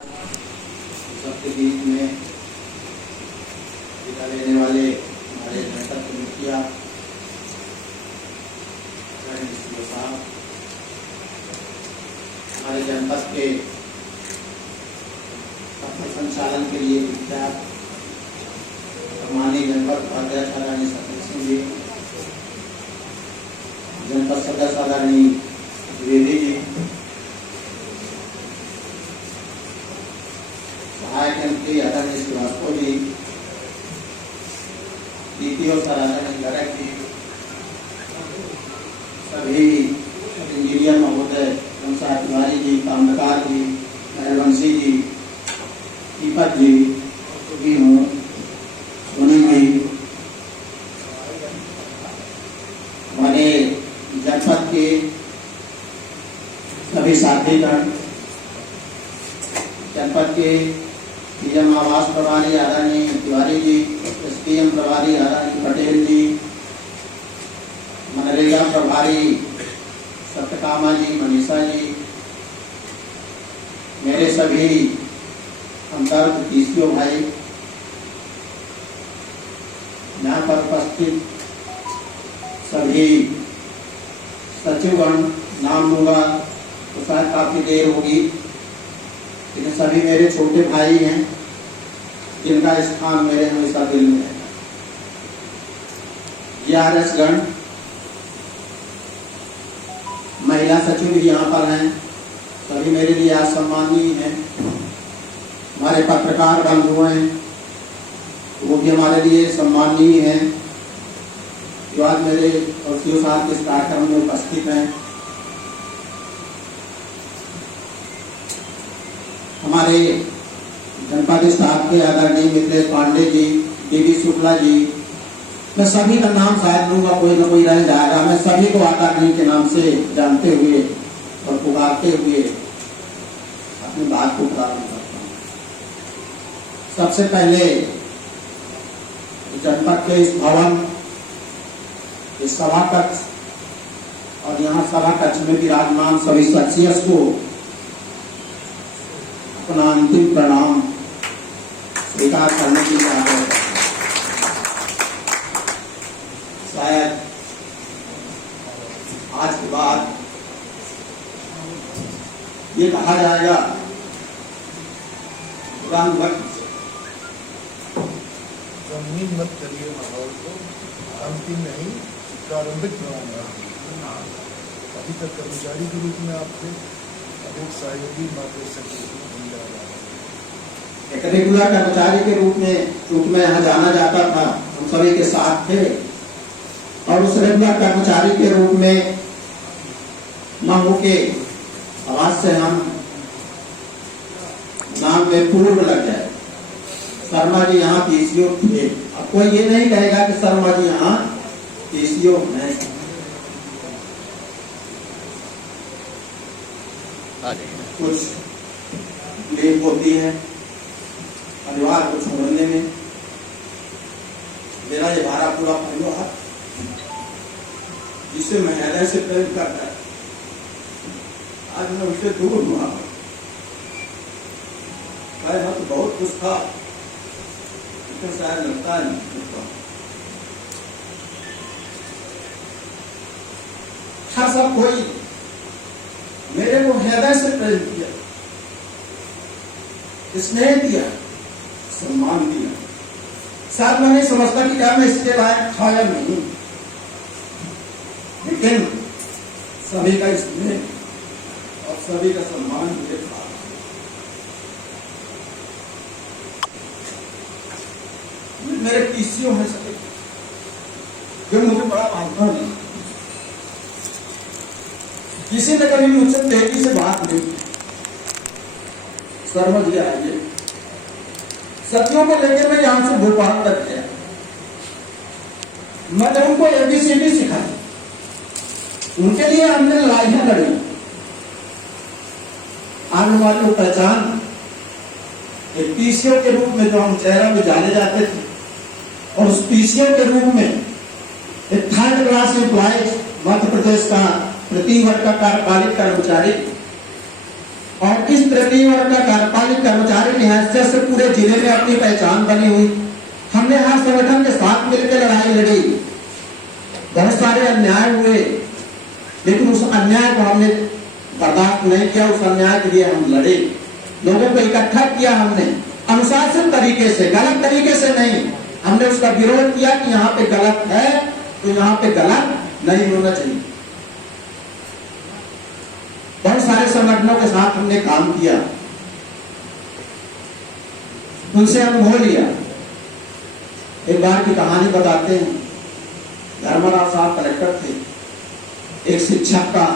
सबके बीच में विदा लेने वाले हमारे जनपद के मुखिया साहब, हमारे जनपद के संचालन के लिए विख्यात माननीय जनपद अध्यक्ष आदरणीय सतीश सिंह जी, जनपद सदस्य आदरणीय द्विवेदी जी, सहायक मंत्री आदरणीय श्रीवास्तव जी, डीपीओ सर आदरणीय गर्ग जी, सभी इंजीनियर महोदय रमसा तिवारी जी, कामकार जी, महलवंशी जी, दीपक जी, भी हूँ सोनी जी, हमारे जनपद के सभी साथीगण, जनपद के पीएम आवास प्रभारी आदरणीय तिवारी जी, एसडीएम प्रभारी आदरणीय पटेल जी, मनरेगा प्रभारी सत्यकामा जी, मनीषा जी, मेरे सभी हमदर्द पीसीओ भाई, यहाँ पर उपस्थित सभी सचिवगण, नाम लूंगा तो शायद काफी देर होगी, लेकिन सभी मेरे छोटे भाई हैं जिनका स्थान मेरे हमेशा दिल में है। जीआरएस गण, महिला सचिव भी यहाँ पर हैं, सभी मेरे लिए आज सम्मानीय हैं। हमारे पत्रकार बंधु हैं, वो भी हमारे लिए सम्मानीय हैं जो आज मेरे और सीओ साहब के इस कार्यक्रम में उपस्थित हैं। हमारे जनपद स्टाफ के आदरणीय मिथिलेश पांडे जी, डीबी शुक्ला जी, मैं सभी का नाम शायद लूंगा, कोई ना कोई रह जाएगा। मैं सभी को आदरणीय के नाम से जानते हुए और पुकारते हुए अपनी बात को प्रारंभ करता हूँ। सबसे पहले जनपद के इस भवन, इस सभा कक्ष और यहाँ सभा कक्ष में विराजमान सभी शख्सियत को अपना अंतिम प्रणाम स्वीकार करने की आग्रह है। शायद आज के बाद ये कहा जाएगा पुरान वक्त गंभीर मत करिए माहौल को, अंतिम नहीं प्रारंभिक प्रणाम। अभी तक कर्मचारी के रूप में आपसे अब एक सहयोगी मार्गदर्शक के रूप में बन जा रहा है। एक रेगुलर कर्मचारी के रूप में चूंकि मैं यहाँ जाना जाता था, हम सभी के साथ थे, और उस रेगुलर कर्मचारी के रूप में न होके आवाज से हम नाम में पूर्व लग जाए। शर्मा जी यहाँ पीसीओ थे, अब कोई ये नहीं कहेगा कि शर्मा जी यहाँ पीसीओ हैं। कुछ लेट होती है परिवार को छोड़ने में। मेरा ये भारा पूरा परिवार जिसे मैं हृदय से प्रेम करता है, आज मैं उससे दूर हुआ। मैं तो बहुत कुछ था, लेकिन शायद लगता है नहीं। हर सब कोई मेरे को हृदय से प्रेम किया, स्नेह दिया, सम्मान दिया। शायद मैं नहीं समझता कि क्या मैं इसके लायक था या नहीं, लेकिन सभी का स्नेह और सभी का सम्मान मुझे था। मेरे पीसीओ में सके जो मुझे बड़ा मानता नहीं, किसी ने कभी मुझसे तेजी से बात नहीं की। शर्मा जी आइए, सतियों को लेकर मैं यहां से भोपाल तक गया, मैंने उनको एबीसीडी सिखाई, उनके लिए हमने लड़ाइयां लड़ी। आने वालों को पहचान एक पीसीओ के रूप में जो हम चेहरा में जाने जाते थे, और उस पीसीओ के रूप में एक third class employ Madhya Pradesh का प्रति वर्ग का कार्यपालिक कर्मचारी और इस तृतीय वर्ग का कार्यपालिक कर्मचारी की हैसियत से पूरे जिले में अपनी पहचान बनी हुई। हमने हर संगठन के साथ मिलकर लड़ाई लड़ी, बहुत सारे अन्याय हुए, लेकिन उस अन्याय को हमने बर्दाश्त नहीं किया। उस अन्याय के लिए हम लड़े, लोगों को इकट्ठा किया हमने, अनुशासित तरीके से, गलत तरीके से नहीं। हमने उसका विरोध किया कि यहाँ पे गलत है तो यहाँ पे गलत नहीं होना चाहिए। बहुत सारे संगठनों के साथ हमने काम किया, उनसे अनुभव लिया। एक बार की कहानी बताते हैं। धर्मराव साहब कलेक्टर थे, एक शिक्षक का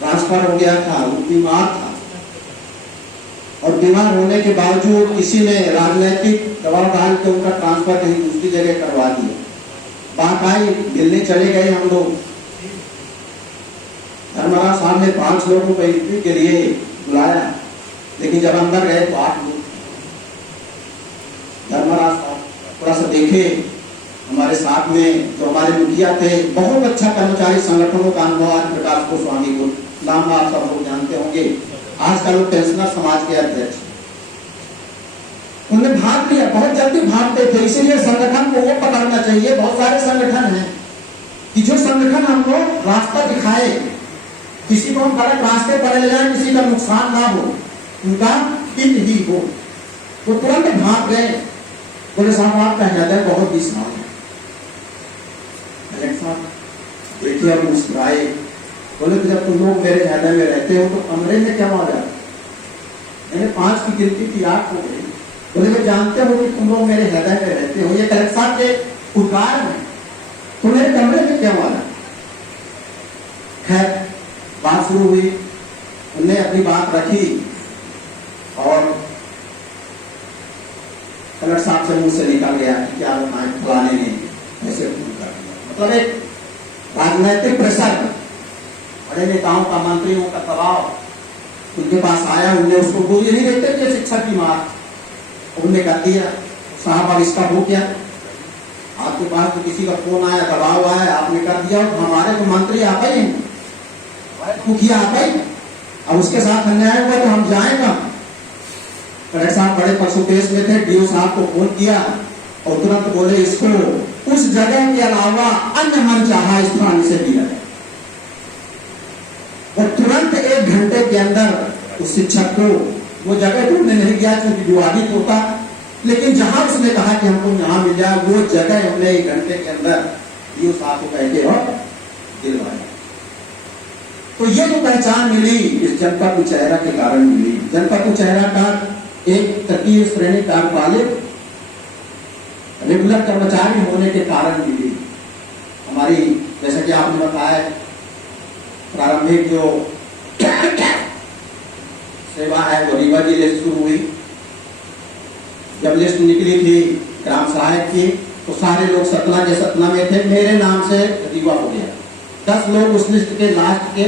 ट्रांसफर हो गया था, वो बीमार था और बीमार होने के बावजूद किसी ने राजनीतिक दबाव डाल के उनका ट्रांसफर कहीं दूसरी जगह करवा दिया। बात आई, मिलने चले गए हम लोग। धर्मराव साहब ने 5 लोगों को इंटरव्यू के लिए बुलाया, लेकिन जब अंदर गए तो 8 लोग। धर्मराव साहब थोड़ा सा देखे, हमारे साथ में जो हमारे मुखिया थे, बहुत अच्छा कर्मचारी संगठनों का अनुभव, आज प्रकाश गोस्वामी को नाम आप सब लोग जानते होंगे, आजकल वो पेंशनर समाज के अध्यक्ष। उन्होंने भाग लिया, बहुत जल्दी भागते थे, इसीलिए संगठन को वो पकड़ना चाहिए। बहुत सारे संगठन हैं कि जो संगठन हमको रास्ता दिखाए, किसी को हम गलत रास्ते पर ले जाए, किसी का नुकसान ना हो, उनका हित ही हो। वो तुरंत भाग गए, बोले साहब आपका हृदय बहुत विशाल है। देखिए हम मुस्कुराए, बोले तो जब तुम लोग मेरे हृदय में रहते हो तो कमरे में क्या हो जाए? मैंने 5 की गिनती की, 8 हो गई। बोले मैं जानते हो कि तुम लोग मेरे हृदय में रहते हो, ये कलेक्टर साहब के उद्गार है, तो मेरे कमरे में क्या हुआ? खैर बात शुरू हुई, उनने अपनी बात रखी और कलेक्टर साहब से मुंह से निकल गया कि क्या बताएं, फलाने ने ऐसे फोन कर दिया। मतलब एक राजनीतिक प्रेशर, बड़े नेताओं का, मंत्रियों का दबाव उनके पास आया। उन्हें उसको बोलिए नहीं देते थे शिक्षक की मार, उन्होंने कर दिया। साहब अब इसका हो क्या? आपके पास तो किसी का फोन आया, दबाव आया, आपने कर दिया। तो हमारे तो मंत्री आप ही, मुखिया आप ही, अब उसके साथ अन्याय हुआ तो हम जाएगा। कलेक्टर साहब बड़े पशुपेश में थे, डीओ साहब को फोन किया और तुरंत बोले इसको उस जगह के अलावा अन्य मनचाहा स्थान से दिया जाए। और तुरंत 1 घंटे के अंदर उस शिक्षक को वो जगह ढूंढने नहीं गया क्योंकि विवादित होता, लेकिन जहां उसने कहा कि हमको यहाँ मिल जाए, वो जगह हमने 1 घंटे के अंदर डीओ साहब को कह के और दिलवाया। तो ये जो पहचान मिली इस जनपद कुचेहरा के कारण मिली। जनपद कुचेहरा का एक तृतीय श्रेणी कार्यपालिक रेगुलर कर्मचारी होने के कारण मिली। हमारी जैसा कि आपने बताया प्रारंभिक जो सेवा है वो रीवा की लिस्ट शुरू हुई। जब लिस्ट निकली थी ग्राम सहायक की तो सारे लोग सतना के सतना में थे, मेरे नाम से रीवा हो गया। 10 लोग उस लिस्ट के लास्ट के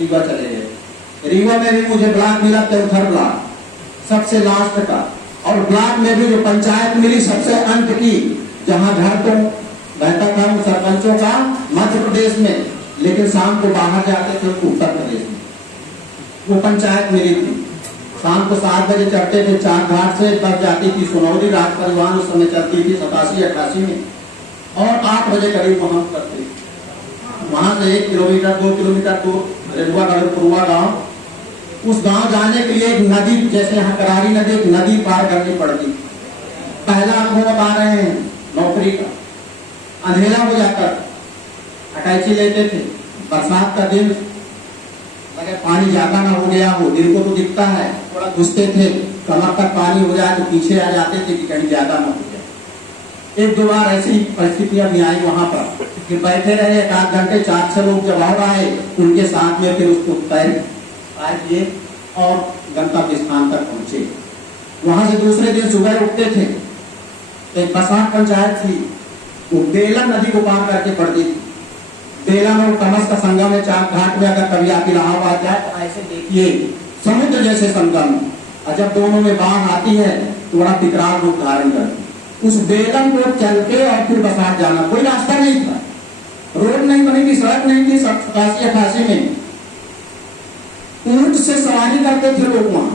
रीवा चले गए। रीवा में भी मुझे ब्लॉक मिला, तेउथर ब्लॉक सबसे लास्ट का, और ब्लॉक में भी जो पंचायत मिली सबसे अंत की, जहां घर तो बहता था उन सरपंचों का मध्य प्रदेश में, लेकिन शाम को बाहर जाते थे उत्तर प्रदेश में। वो पंचायत मिली थी। शाम को 7 बजे चढ़ते थे चार घाट से, बस जाती थी सोनौरी, राज परिवहन उस समय चलती थी 87-88 में, और 8 बजे करीब वहां करते। वहां से 1 किलोमीटर 2 किलोमीटर दूर रेलवा गढ़पुरवा गाँव, उस गांव जाने के लिए एक नदी, जैसे यहाँ करारी नदी, एक नदी पार करनी पड़ती। पहला अनुभव बता रहे हैं नौकरी का। अंधेरा हो जाता, अटैची लेते थे, बरसात का दिन, अगर पानी ज्यादा ना हो गया हो, दिल को तो दिखता है, थोड़ा घुसते थे, कमर तक पानी हो जाए तो पीछे आ जाते थे कि कहीं ज्यादा ना हो जाए। 1-2 बार ऐसी परिस्थितियां भी आई वहां पर, फिर बैठे रहे 1 घंटे, 4-6 लोग जब और आए उनके साथ में फिर उसको तैर किए और गंतव्य स्थान तक पहुंचे। वहां से दूसरे दिन सुबह उठते थे, एक बसात पंचायत थी, वो बेला नदी को पार करके पड़ती थी। बेला में तमस का संगम है, चार घाट में, अगर कभी आप इलाहाबाद जाए तो ऐसे देखिए समुद्र जैसे संगम, और जब दोनों में बाढ़ आती है तो बड़ा विकराल रूप धारण करती। उस बेलम को चल के और फिर बसात जाना, कोई रास्ता नहीं था, रोड नहीं बनी थी, सड़क नहीं थी, 87-88 में। ऊंट से सवारी करते थे लोग वहां,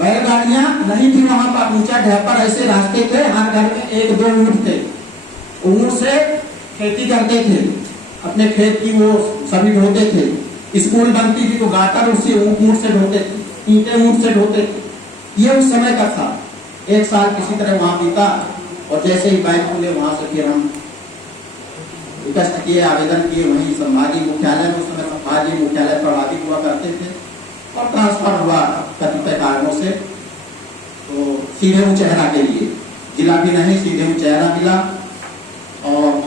बैलगाड़ियां नहीं थी वहां पर, ऊंचा ढापर ऐसे रास्ते थे, हर घर में एक दो ऊंट थे, ऊंट से खेती करते थे, अपने खेत की वो सभी ढोते थे, स्कूल बनती थी तो गाकर उससे ऊंट से ढोते थे, ईंटें ऊंट से ढोते थे। ये उस समय का था। एक साल किसी तरह वहां बीता और जैसे ही बैंक खुले वहां से फिर हम विकस्त किए, आवेदन किए, वहीं संभागीय मुख्यालय में, उस समय संभागीय मुख्यालय प्रभावित हुआ करते थे और ट्रांसफर हुआ कतिपय कारणों से, तो सीधे उचेहरा के लिए, जिला भी नहीं सीधे उचेहरा मिला। और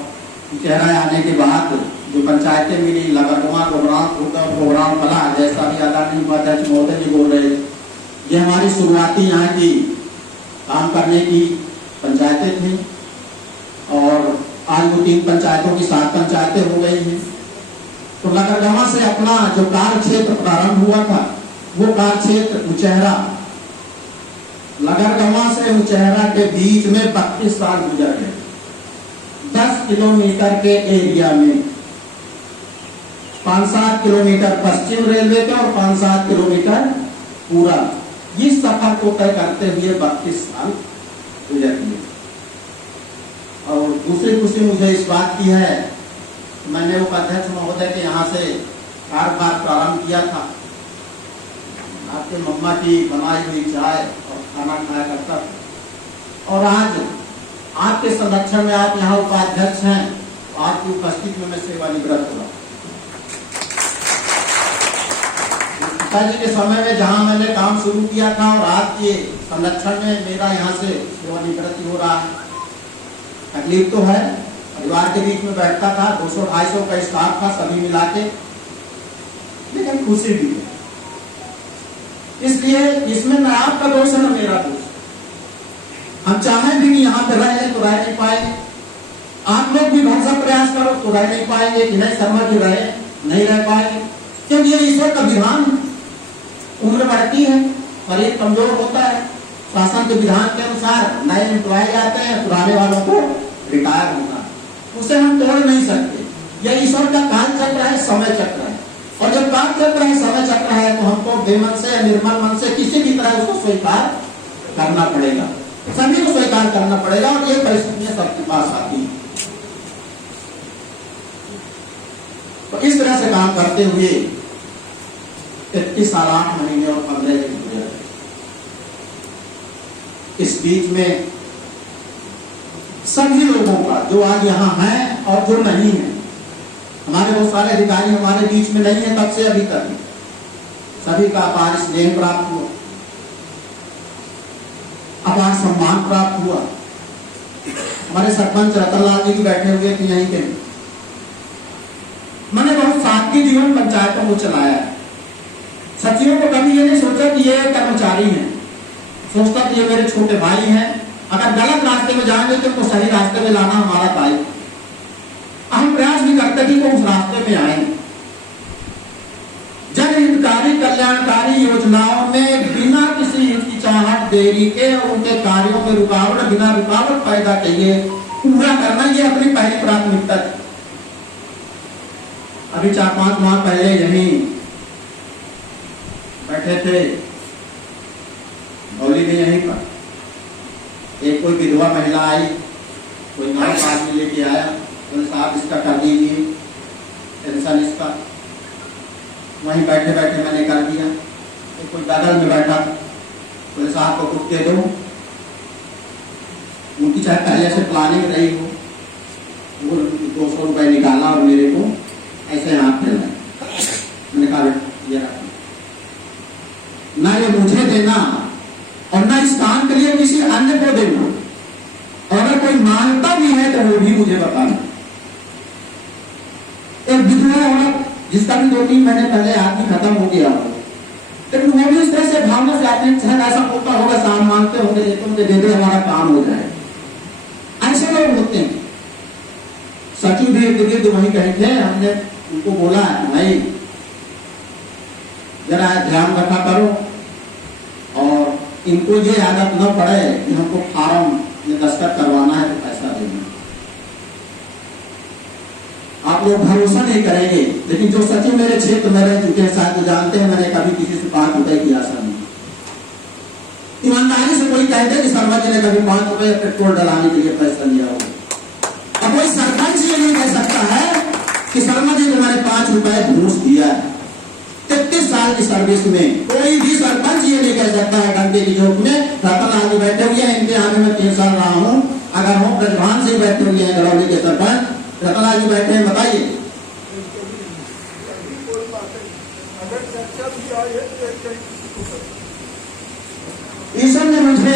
उचेहरा आने के बाद जो पंचायतें मिली, लगरगवा, गोबरान फला, जैसा भी आदरणीय उपाध्यक्ष महोदय जी बोल रहे थे, ये हमारी शुरुआती यहाँ की काम करने की पंचायतें थी और आज वो 3 पंचायतों की 7 पंचायतें हो गई हैं। तो लगरगवा से अपना जो कार्य क्षेत्र प्रारंभ हुआ था वो कार्य क्षेत्र उचेहरा, लगरगवा से उचेहरा के बीच में 32 साल गुजर गए। 10 किलोमीटर के एरिया में 5-7 किलोमीटर पश्चिम रेलवे का और 5-7 किलोमीटर पूरा, इस सफर को तय करते हुए 32 साल गुजर गए। और दूसरी खुशी मुझे इस बात की है, मैंने उपाध्यक्ष महोदय के यहाँ से कारोबार प्रारंभ किया था, आपके मम्मा की बनाई हुई चाय और खाना खाया करता था, और आज आपके संरक्षण में आप यहाँ उपाध्यक्ष हैं, तो आपकी उपस्थिति में मैं सेवानिवृत्त हुआ। पिताजी के समय में जहाँ मैंने काम शुरू किया था और आज के संरक्षण में मेरा यहाँ से सेवानिवृत्ति हो रहा है। तकलीफ तो है, परिवार के बीच में बैठता था, 200-250 का स्टाफ था सभी मिला के, लेकिन खुशी भी है। इसलिए इसमें न आपका दोष है न मेरा दोष। हम चाहे भी कि यहाँ पे रहे तो रह नहीं पाएंगे, आप लोग भी भरसक प्रयास करो तो रह नहीं पाएंगे, विनय शर्मा जी रहे नहीं रह पाएंगे, क्योंकि ये ईश्वर का विधान, उम्र बढ़ती है, शरीर कमजोर होता है, शासन के विधान के अनुसार नए एम्प्लॉय आते हैं, पुराने वालों को रिटायर होना है, उसे हम तोड़ नहीं सकते। यह ईश्वर का काल चक्र है, समय चक्र है, और जब काल चक्र है, समय चक्र है, तो हमको बेमन से, निर्मल मन से किसी भी तरह उसको स्वीकार करना पड़ेगा, सभी को स्वीकार करना पड़ेगा, और ये परिस्थितियां सबके पास आती है। तो इस तरह से काम करते हुए 33 साल 8 महीने और 15 दिन हुए। इस बीच में सभी लोगों का जो आज यहाँ हैं और जो नहीं है, हमारे बहुत सारे अधिकारी हमारे बीच में नहीं है तब से अभी तक, सभी का अपार स्नेह प्राप्त हुआ, अपार सम्मान प्राप्त हुआ। हमारे सरपंच रतनलाल जी भी बैठे हुए थे यहीं के, मैंने बहुत सादगी जीवन पंचायतों को चलाया है। सचिवों को कभी ये नहीं सोचा कि ये कर्मचारी हैं, सोचता कि ये मेरे छोटे भाई हैं, अगर गलत रास्ते में जाएंगे तो उनको सही रास्ते में लाना हमारा दायित्व। हम प्रयास भी करते कि वो उस रास्ते में आए। जनहितकारी कल्याणकारी योजनाओं में बिना किसी हिचकिचाहट, देरी के और उनके कार्यों में रुकावट, बिना रुकावट पैदा किए पूरा करना, ये अपनी पहली प्राथमिकता थी। अभी 4-5 माह पहले यहीं बैठे थे भौली में, यहीं पर एक कोई विधवा महिला आई, कोई गाँव पास में लेके आया, बोले साहब इसका कर दीजिए पेंशन इसका। वहीं बैठे बैठे मैंने कर दिया। तो कोई बगल में बैठा, बोले साहब को कुछ दे दो, उनकी चाहे पहले से प्लानिंग रही हो, वो 200 रुपए निकाला और मेरे को ऐसे हाथ में लाया। मैंने कहा ये रखा, ना ये मुझे देना और ना इस काम के लिए किसी अन्य को देना, और अगर कोई मांगता भी है तो वो भी मुझे बताना। एक विधवा औरत जिसका भी 2-3 महीने पहले आदमी खत्म हो गया हो, लेकिन वो भी इस तरह से भावना से आते हैं, शायद ऐसा होता होगा, शाम मांगते होंगे, लेते होंगे, दे दे हमारा काम हो जाए, ऐसे लोग होते हैं। सचिव भी इर्द-गिर्द वहीं कहीं थे, हमने उनको बोला भाई जरा ध्यान रखा करो और इनको ये आदत न पड़े कि हमको फार्म में दस्तखत करवाना है तो पैसा देना। आप लोग भरोसा नहीं करेंगे, लेकिन जो सचिव मेरे क्षेत्र में रह चुके हैं शायद तो जानते हैं, मैंने कभी किसी से 5 रुपए की आशा नहीं। ईमानदारी से कोई कहते कि शर्मा जी ने कभी 5 रुपए पेट्रोल डलाने के लिए पैसा लिया हो, अब कोई सरपंच ये नहीं कह सकता है कि शर्मा जी ने मैंने 5 रुपए घूस दिया है। 33 साल की सर्विस में कोई भी सरपंच ये नहीं कह सकता है डंडे की जोक में। रतन आदि बैठे हुए हैं, इनके आने में 3 साल रहा हूँ, अगर हम ब्रजभान से बैठे हुए हैं गरौली के सरपंच, रतन आदि बैठे हैं, बताइए। ईश्वर ने मुझे,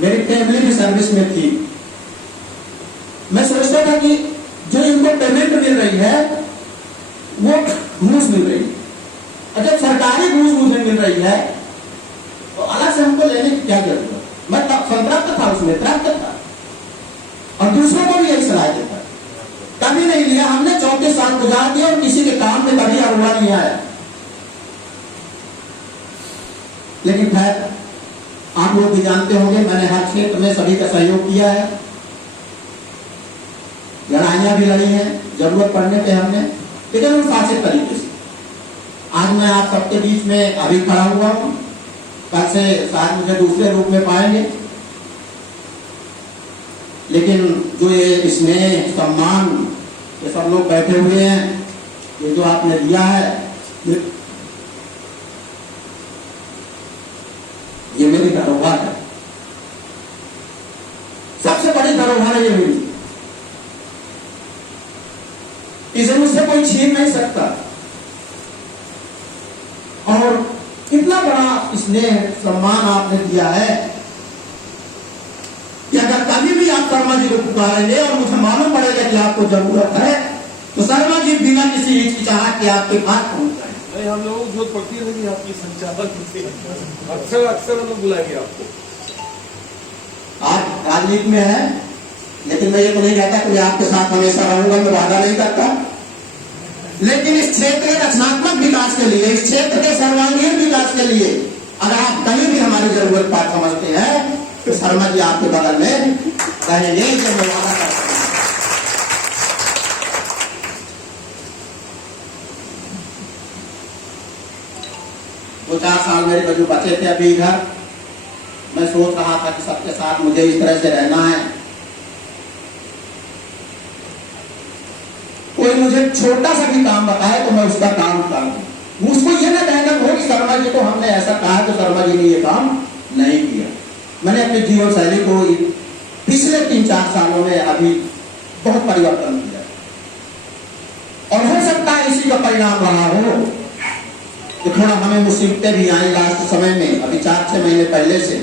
मेरी फैमिली की सर्विस में थी, मैं सोचता था कि जो इनको पेमेंट मिल रही है वो घूस मिल रही है, और जब सरकारी घूस मुझे मिल रही है तो अलग से हमको लेने की क्या जरूरत। मैं संतृप्त था, उसमें तृप्त था, और दूसरों को भी यही सलाह देता, कभी नहीं लिया। हमने 34 साल गुजार दिए और किसी के काम में कभी अरुआ नहीं आया। लेकिन खैर आप लोग भी जानते होंगे, मैंने हर क्षेत्र में सभी का सहयोग किया है, लड़ाइयां भी लड़ी हैं जरूरत पड़ने पे हमने, लेकिन अनुशासित तरीके से। आज मैं आप सबके बीच में अभी खड़ा हुआ हूं, कल से शायद मुझे दूसरे रूप में पाएंगे, लेकिन जो ये स्नेह सम्मान ये सब लोग बैठे हुए हैं, ये जो आपने दिया है, ये मेरी धरोहर है, सबसे बड़ी धरोहर है ये मेरी, इसे मुझसे कोई छीन नहीं सकता। और इतना बड़ा स्नेह सम्मान आपने दिया है कि अगर कभी भी आप शर्मा जी को पुकारेंगे और मुझे मालूम पड़ेगा कि आपको जरूरत है, तो शर्मा जी बिना किसी हिचकिचाहट के आपके पास पहुंच जाएंगे। नहीं, हम लोगों को जरूरत पड़ती रहेगी आपकी संचालक, अक्सर हम लोग बुलाएंगे आपको। आप राजनीति में है, लेकिन मैं ये तो नहीं कहता कि मैं आपके साथ हमेशा रहूंगा, मैं वादा नहीं करता, लेकिन इस क्षेत्र के रचनात्मक विकास के लिए, इस क्षेत्र के सर्वांगीण विकास के लिए अगर आप कहीं भी हमारी जरूरत पार समझते हैं तो शर्मा जी आपके बगल में रहेंगे, ये मैं वादा करता हूं। दो 4 साल मेरे जो बचे थे अभी इधर, मैं सोच रहा था कि सबके साथ मुझे इस तरह से रहना है। कोई मुझे छोटा सा भी काम बताए तो मैं उसका काम करूं, उसको ये ना कहना हो कि शर्मा जी को हमने ऐसा कहा तो शर्मा जी ने ये काम नहीं किया। मैंने अपनी जीवन शैली को पिछले 3-4 सालों में अभी बहुत परिवर्तन किया, और हो सकता है इसी का परिणाम रहा हो कि थोड़ा हमें मुसीबतें भी आई लास्ट समय में। अभी 4-6 महीने पहले से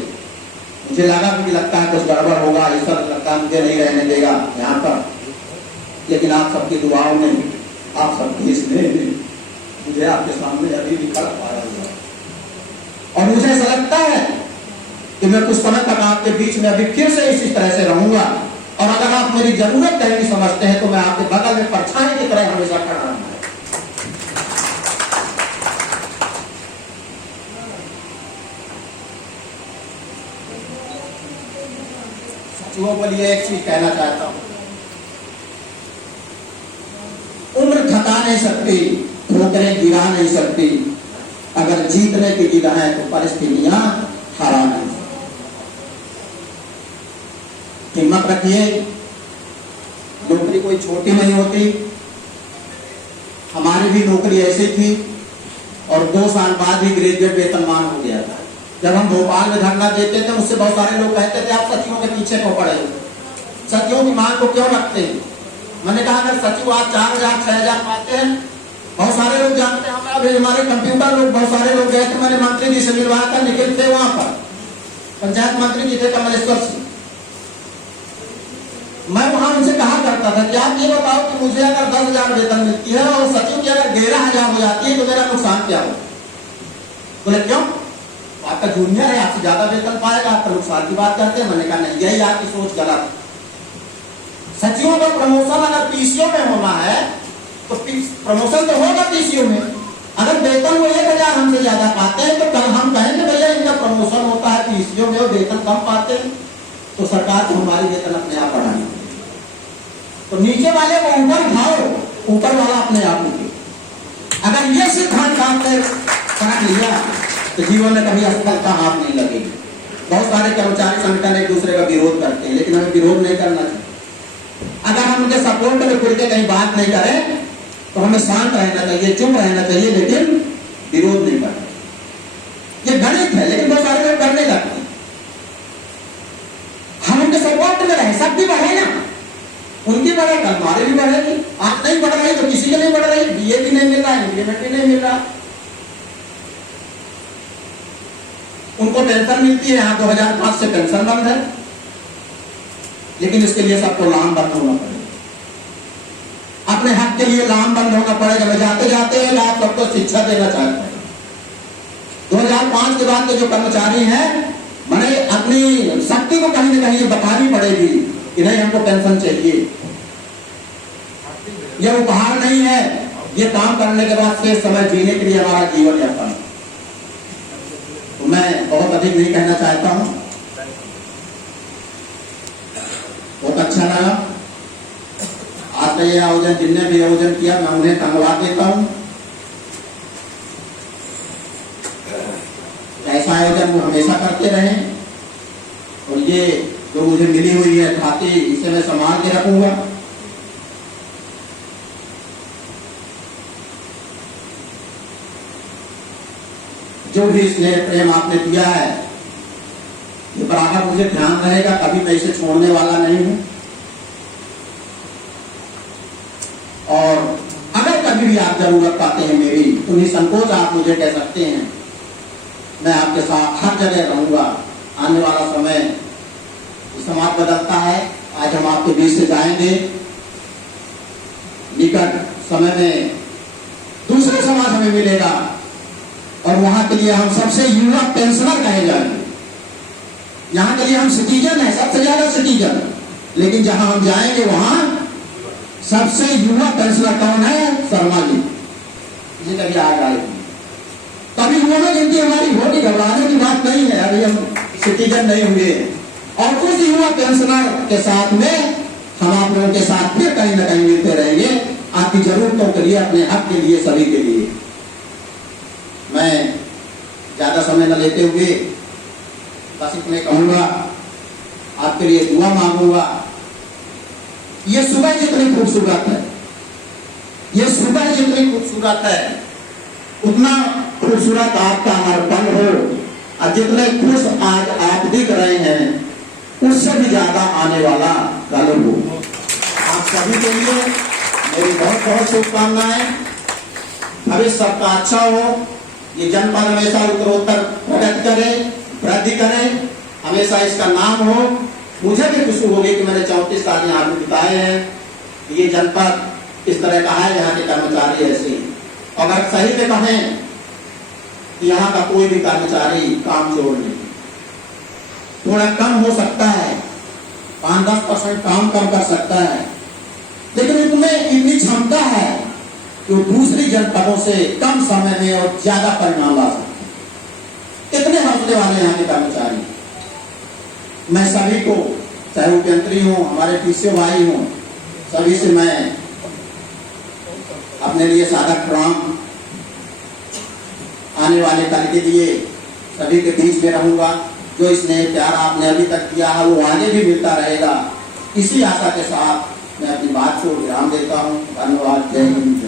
मुझे लगा कि लगता है कुछ गड़बड़ होगा, ईश्वर लगता है मुझे नहीं रहने देगा यहाँ पर, लेकिन आप सबकी दुआओं ने, आप सबकी स्नेह ने मुझे आपके सामने अभी भी खड़ा पाया हुआ, और मुझे ऐसा लगता है कि मैं कुछ समय तक आपके बीच में अभी फिर से इसी तरह से रहूंगा, और अगर आप मेरी जरूरत कहीं भी समझते हैं तो मैं आपके बगल में परछाई की तरह हमेशा खड़ा रहूंगा। सचिवों के लिए एक चीज कहना चाहता हूं, उम्र थका नहीं सकती, ठोकरें गिरा नहीं सकती, अगर जीतने की गिरा है तो परिस्थितियां हरा नहीं। हिम्मत रखिए, नौकरी कोई छोटी नहीं होती। हमारी भी नौकरी ऐसी थी, और 2 साल बाद ही ग्रेजुएट वेतनमान हो गया था। जब हम भोपाल में धरना देते थे, मुझसे बहुत सारे लोग कहते थे आप सचिवों के पीछे क्यों पड़े हो, सचिवों की मांग को क्यों रखते हैं। मैंने कहा अगर सचिव आप 4,000-6,000 पाते हैं, बहुत सारे लोग जानते हैं, अभी हमारे कंप्यूटर लोग बहुत सारे लोग गए थे, मैंने मंत्री जी से मिलवाया था, निखिल थे वहां पर, पंचायत मंत्री जी थे कमलेश्वर सिंह। मैं वहां उनसे कहा करता था कि आप ये बताओ कि मुझे अगर 10,000 वेतन मिलती है और सचिव की अगर 11,000 हो जाती है तो मेरा नुकसान क्या हो। बोले क्यों, आपका जूनियर है, आपसे ज्यादा वेतन पाएगा, आपका नुकसान की बात करते हैं। मैंने कहा नहीं, यही आपकी सोच गलत। सचिवों का प्रमोशन अगर पीसीओ में होना है तो प्रमोशन तो होगा पीसीओ में। अगर वेतन वो 1,000 हमसे ज्यादा पाते हैं तो कल हम कहेंगे भैया इनका प्रमोशन होता है पीसीओ में और वेतन कम पाते हैं, तो सरकार को हमारी वेतन अपने आप बढ़ानी। तो नीचे वाले को ऊपर उठाओ ऊपर वाला अपने आप होगी। अगर ये सिद्धांत आपने पढ़ लिया तो जीवन में कभी असफलता हाथ नहीं लगेगी। बहुत सारे कर्मचारी संगठन एक दूसरे का विरोध करते हैं, लेकिन हमें विरोध नहीं करना चाहिए। अगर हम उनके सपोर्ट में खुल के कहीं बात नहीं करें तो हमें शांत रहना चाहिए, चुप रहना चाहिए, लेकिन विरोध नहीं करना। ये गणित है, लेकिन बहुत सारे लोग करने लगते हैं। हम उनके सपोर्ट में रहे, सब भी बढ़े ना, उनकी बढ़े कल हमारे भी बढ़ेगी। आप नहीं बढ़ रही तो किसी के नहीं बढ़ रही, बीए भी नहीं मिल रहा, इंक्रीमेंट भी नहीं मिल रहा। उनको पेंशन मिलती है, यहाँ 2005 से पेंशन बंद है, लेकिन इसके लिए सबको लामबंद होना पड़ेगा। अपने हक के लिए लामबंद होना पड़ेगा। मैं जाते जाते आप सबको शिक्षा देना चाहता हूं। 2005 के बाद के जो कर्मचारी हैं, मैंने अपनी शक्ति को कहीं ना कहीं बतानी पड़ेगी कि नहीं, हमको पेंशन चाहिए। यह उपहार नहीं है, ये काम करने के बाद शेष समय जीने के लिए हमारा जीवन यापन। तो मैं बहुत अधिक नहीं कहना चाहता हूं। बहुत अच्छा लगा आज का ये आयोजन, जिनने भी आयोजन किया मैं उन्हें धन्यवाद देता हूं। ऐसा आयोजन वो हमेशा करते रहें, और ये जो मुझे मिली हुई है खाती, इसे मैं संभाल के रखूंगा। जो भी स्नेह प्रेम आपने दिया है, ये बराबर मुझे ध्यान रहेगा, कभी मैं इसे छोड़ने वाला नहीं हूं। और अगर कभी भी आप जरूरत पाते हैं मेरी, तो निसंकोच आप मुझे कह सकते हैं, मैं आपके साथ हर जगह रहूंगा। आने वाला समय, समाज बदलता है, आज हम आपके बीच से जाएंगे, निकट समय में दूसरा समाज हमें मिलेगा, और वहां के लिए हम सबसे युवा पेंशनर कहे जाएंगे। यहाँ के लिए हम सिटीजन है, सबसे ज्यादा सिटीजन, लेकिन जहां हम जाएंगे वहां सबसे युवा पेंशनर कौन है? शर्मा जी। ये कभी आ जाएगी, तभी उन्होंने गिनती हमारी होगी, घबराने की बात नहीं है। अभी हम सिटीजन नहीं हुए, और उस युवा पेंशनर के साथ में हम आप लोगों के साथ फिर कहीं ना कहीं मिलते रहेंगे, आपकी जरूरतों के लिए, अपने हक के लिए, सभी के लिए। मैं ज्यादा समय न लेते हुए बस इतने कहूंगा, आपके लिए दुआ मांगूंगा। ये सुबह जितनी खूबसूरत है, ये सुबह जितनी खूबसूरत है, उतना खूबसूरत आपका हर पल हो, और जितने खुश आज आप दिख रहे हैं, उससे भी ज्यादा आने वाला कल हो। आप सभी के लिए मेरी बहुत बहुत शुभकामनाएं। भविष्य सबका अच्छा हो, ये जनपद हमेशा उत्तरोत्तर प्रगति करे, वृद्धि करे, हमेशा इसका नाम हो। मुझे भी खुशी होगी कि मैंने 34 साल यहाँ पे बिताए हैं। ये जनपद इस तरह का है, यहाँ के कर्मचारी ऐसे। अगर सही में कहें, यहाँ का कोई भी कर्मचारी काम चोर नहीं, थोड़ा कम हो सकता है, 5-10% काम कम कर सकता है, लेकिन इनमें इतनी क्षमता है कि वो दूसरी जनपदों से कम समय में और ज्यादा परिणाम ला सकते हैं। इतने हौसले वाले यहाँ के कर्मचारी। मैं सभी को, चाहे वो यंत्री हो, हमारे पीसीओ भाई हो, सभी से मैं अपने लिए सादर प्रणाम। आने वाले कल के लिए सभी के बीच में रहूंगा। जो स्नेह प्यार आपने अभी तक किया है, वो आगे भी मिलता रहेगा। इसी आशा के साथ मैं अपनी बात को विराम देता हूँ। धन्यवाद। जय हिंद।